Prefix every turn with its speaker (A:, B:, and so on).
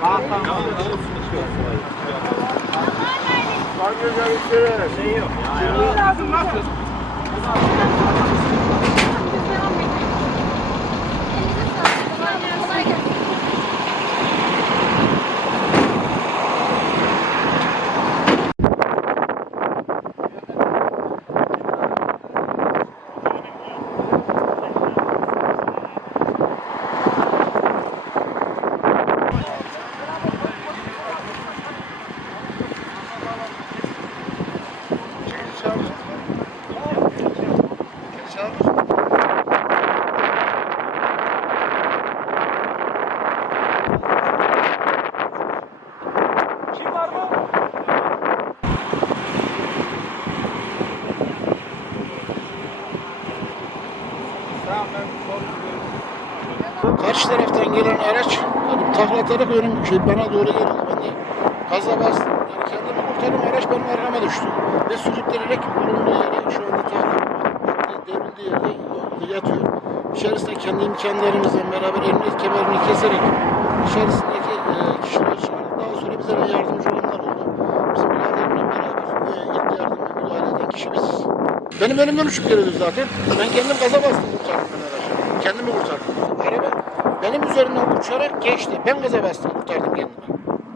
A: Hangi görüntü? Şey yok.
B: Şey lazım.
C: Karşı taraftan gelen araç hani takla atarak önüm şey bana doğru geldi. Ben de gaza bastım. Yani kendimi kurtardım. Araç benim arkama düştü. Ve sürüklenerek bulunduğu yerde yatıyor. İçerisinde kendi imkanlarımızla beraber emniyet kemerini keserek içerisindeki e, kişileri çıkardık. Daha sonra bize yardımcı olanlar oldu. Bizim biraderimle beraber e, ilk yardımda müdahale eden kişi biziz. Benim önümden uçup geliyordu zaten. Ben kendim gaza bastım kurtardım ben aracı. Kendimi kurtardım. Araba benim üzerinden uçarak geçti. Ben gaza bastım kurtardım kendimi.